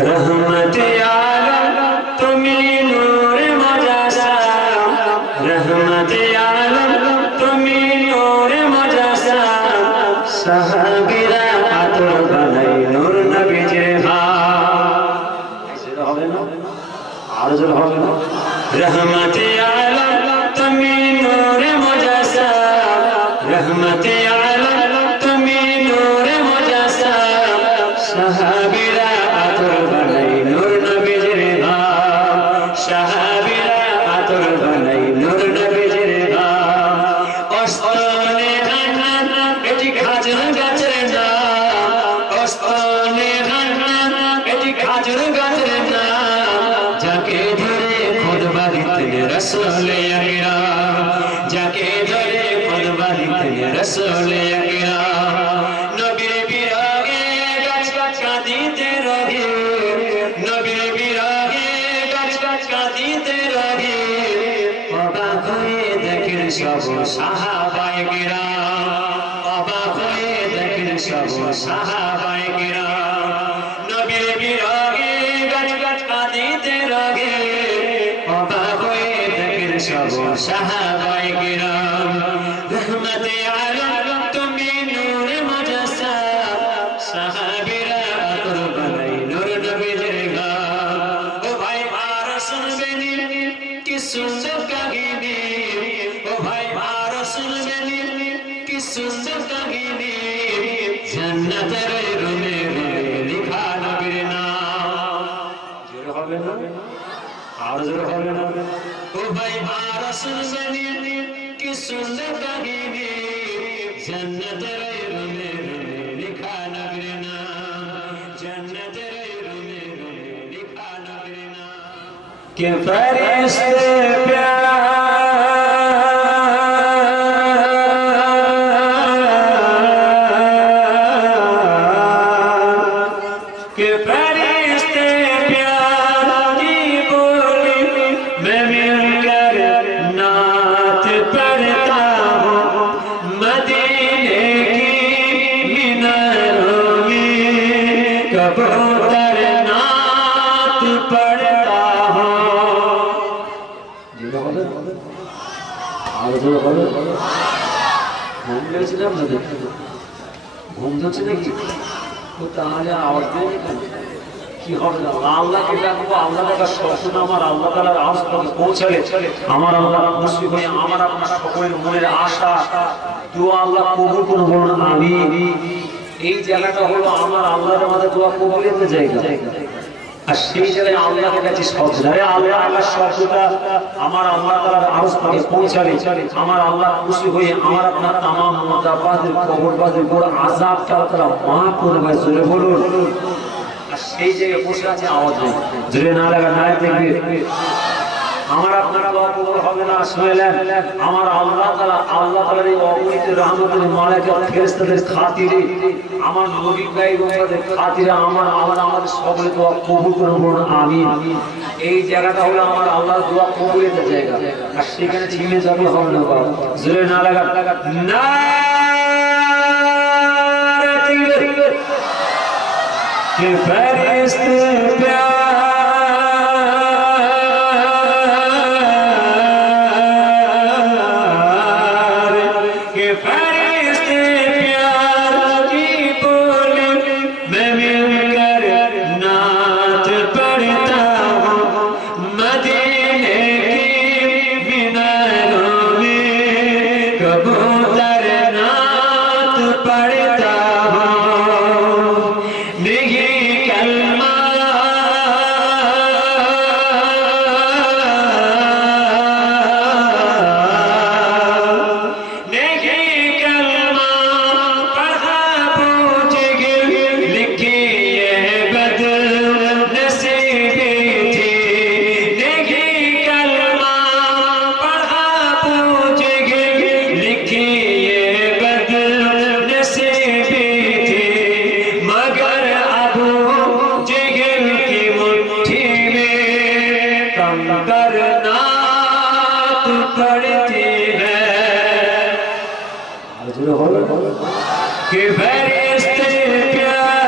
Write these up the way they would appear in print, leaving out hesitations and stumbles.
रहमत आलम तुमी नूर मुजस्सम रहमत आलम तुमी नूर मुजस्सम साहाबीरा आतुर बनाई नूर नबीजिर ऐसे হবে না আর জোর হবে না रहमत आलम तुमी नूर मुजस्सम रहमत आलम तुमी नूर मुजस्सम साहाबीरा आतुर बनाई नूर नबीजिर साहाबीरा आतुर बनाई नूर नबीजिर ओस्ताने खान एटी खाजर गाছের নাম ওস্তানে খান এটি খাজর গাছের নাম যাকে ধরে খুতবা দিতেন রাসূল আকরাম যাকে ধরে খুতবা দিতেন রাসূল আকরাম নবীর বিরহে গাছ গাছ কাঁদিতে রহে নবীর বিরহে গাছ গাছ কাঁদিতে রহে অবাক হয়ে দেখেন সব সাহাবায়ে কিরাম অবাক হয়ে দেখেন সব সাহাবায়ে কিরাম নবীর বিরহে গাছ গাছ কাঁদিতে রহে অবাক হয়ে দেখেন সব সাহাবায়ে কিরাম रहमत आलम तुमी नूर मुजस्सम साहाबीरा आतुर बनाई नूर नबीजिर ओ भाई আর শুনবেন কি সুন্দর কাহিনী ও ভাই আর শুনবেন কি সুন্দর কাহিনী জান্নাতের রুমে লেখা নবীর নাম জোর হবে না আর জোর হবে না ও ভাই আর শুনবেন কি সুন্দর কাহিনী জান্নাতের রুমে লেখা নবীর নাম জান্নাতের রুমে লেখা নবীর নাম के फरिश्ते प्यार के फरिश्ते प्यार की बोली मैं मिलकर नात पढ़ता हूँ मदीने की मीनारों में कबूतर नात पढ़ता ঘুম ধরছে নাকি তাহলে আওয়াজ দেয় কি হবে না আল্লাহকে ডাকবো আল্লাহ ডাকার স্বপ্ন আমার আল্লাহ তাআলার আওয়াজ পৌঁছালে আমার আল্লাহ খুশি হয়ে আমার আপনার সকলের মনের আশা দোয়া আল্লাহ কবুল করুন বলুন আমিন এই জায়গাটা হলো আমার আল্লাহর আমাদের দোয়া কবুলের জায়গা আর সেই জায়গায় আল্লাহর কাছে সবজারে আল্লাহ আল্লাহ শব্দটা আমার আল্লাহ তাআলার আওয়াজ পৌঁছালে আমার আল্লাহ খুশি হয়ে আমার আপনার तमाम মুতাবাদের কবরবাদের পুরো আযাবটা তারা মাফ করবে জোরে বলুন আর সেই জায়গায় বসে আছে আওয়াজ নেই জোরে না লাগা না দেখবে আমার আপনার দোয়া কবুল হবে না শুনলেন আমার আল্লাহ তাআলার এই অগণিত রহমতের মালায়েকা ফেরেশতাদের খাতিরে আমার নবী গায়বদের খাতিরে আমাদের সকলের দোয়া কবুল করুন বলুন আমিন এই জায়গাটা হলো আমার আল্লাহর দোয়া কবুলের জায়গা আর সেখানে ছিমে যাবে হবে না বাবা জোরে না লাগা না के फरिश्ते प्यार के फरिश्ते प्यार की बोली मैं मिलकर नात पढ़ता हूँ मदीने की मीनारों में कबूतर नात पढ़ता हूँ कि फरिश्ते प्यार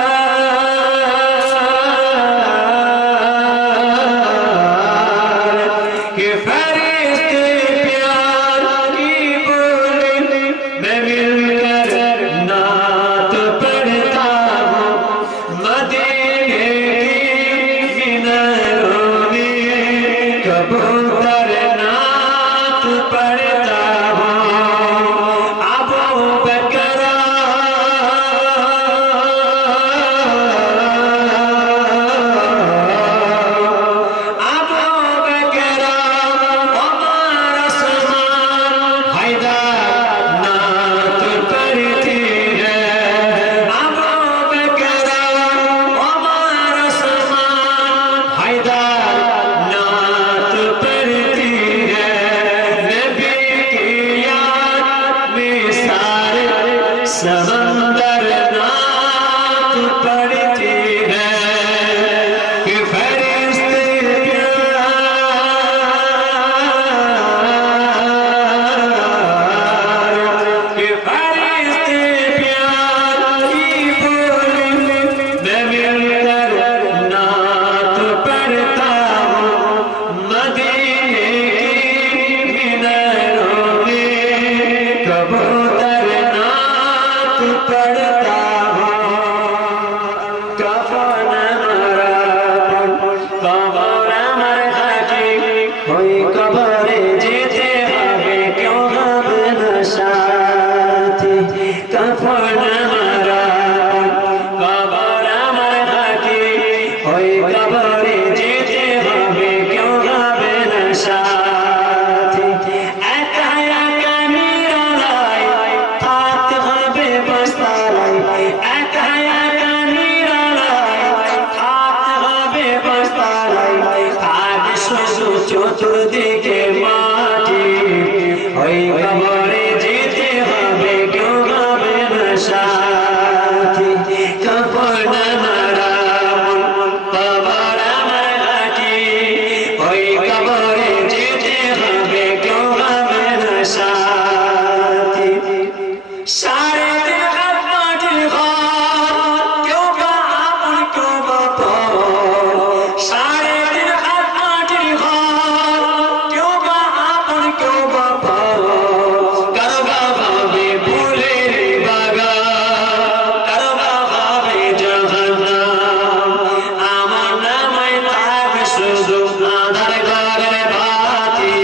কবরে যেতে হবে কেউ হবে না সাথী একা একা নিরালায় থাকতে হবে বস্তায় একা একা নিরালায় থাকতে হবে বস্তায় আজ শুধু চতুর্দিকে মাটি ওই কবরে যেতে হবে কেউ হবে না সাথী কাপড় না মারা কবর আমার ঘাটি ওই কবরে যেতে হবে কেউ হবে না সাথী সাড়ে তিন হাত মাটির ঘর কেউ বা আপন কেউ বা পর সাড়ে তিন হাত মাটির ঘর কেউ বা আপন কেউ বা পর কারো বা ভাবে ফুলের বাগান কারো বা ভাবে জাহান্নাম আমার নামে থাকবে শুধু আধার ঘরের বাতি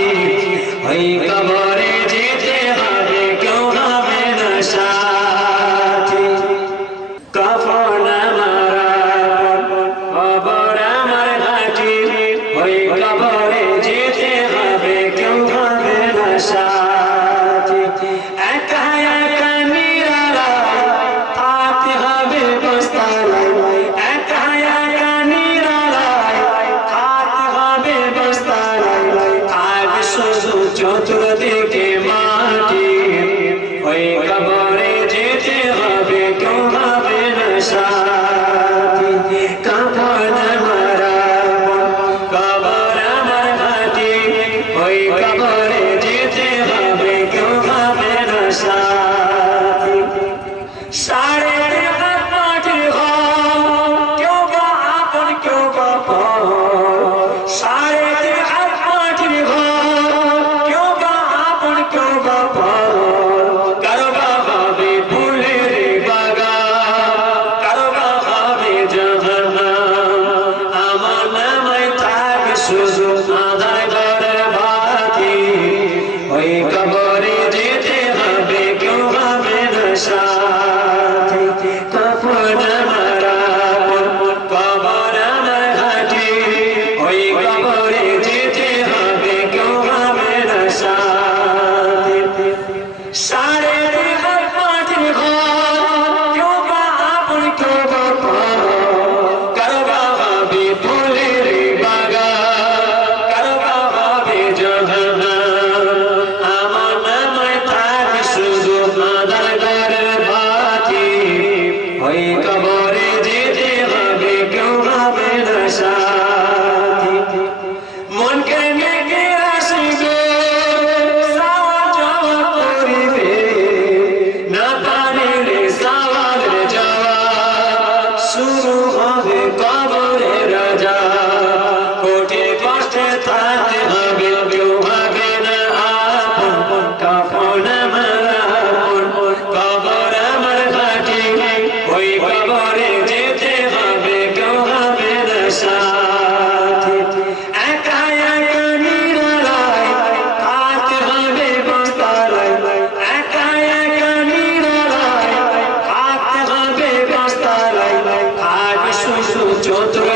ওই কবরে যেতে হবে কেউ হবে না সাথী কাফন আমার কবর আমার ঘাটি ওই কবরে যেতে হবে কেউ হবে না সাথী একা একা নিরালায় থাকতে হবে বস্তায় একা একা নিরালায় থাকতে হবে বস্তায় আজ শুধু চতুর্দিকে মাটি ওই কবরে যেতে হবে কেউ হবে না সাথী কাফন মারা কবর আমার ঘাটি ওই কবরে যেতে হবে কেউ হবে না সাথী সাড়ে তিন হাত মাটির ঘর কেউ বা আপন কেউ বা পর সাড়ে তিন হাত মাটির ঘর কেউ বা আপন কেউ বা পর কারো বা হবে ফুলের বাগান কারো বা হবে জাহান্নাম আমার নামে থাকবে শুধু আধার ঘরের বাতি ওই কবরে যেতে হবে কেউ হবে না সাথী কাফন মারা কবর আমার ঘাটি ওই কবরে যেতে হবে কেউ হবে না সাথী সাড়ে তিন হাত মাটির ঘর কেউ বা আপন কেউ বা পর কারো বা হবে ফুলের বাগান কারো বা হবে জাহান্নাম আমার নামে থাকবে শুধু আধার ঘরের বাতি ওই কবরে যেতে হবে কেউ হবে না সাথী মনকে মেঘে আসিবে সাওয়া জবাব করিবে না পারিলে সওয়ালের জবাব শুরু হবে কবরের রাজা কঠিন কষ্টে থাকতে হবে কেউ হবে না আপন কাফন আমার আপন কবর আমার ঘাটি ওই কবরে যেতে হবে কেউ হবে না সাথী একা একা নিরালায় থাকতে হবে বস্তায় একা একা নিরালায় থাকতে হবে বস্তায় আজ শুধু চতুর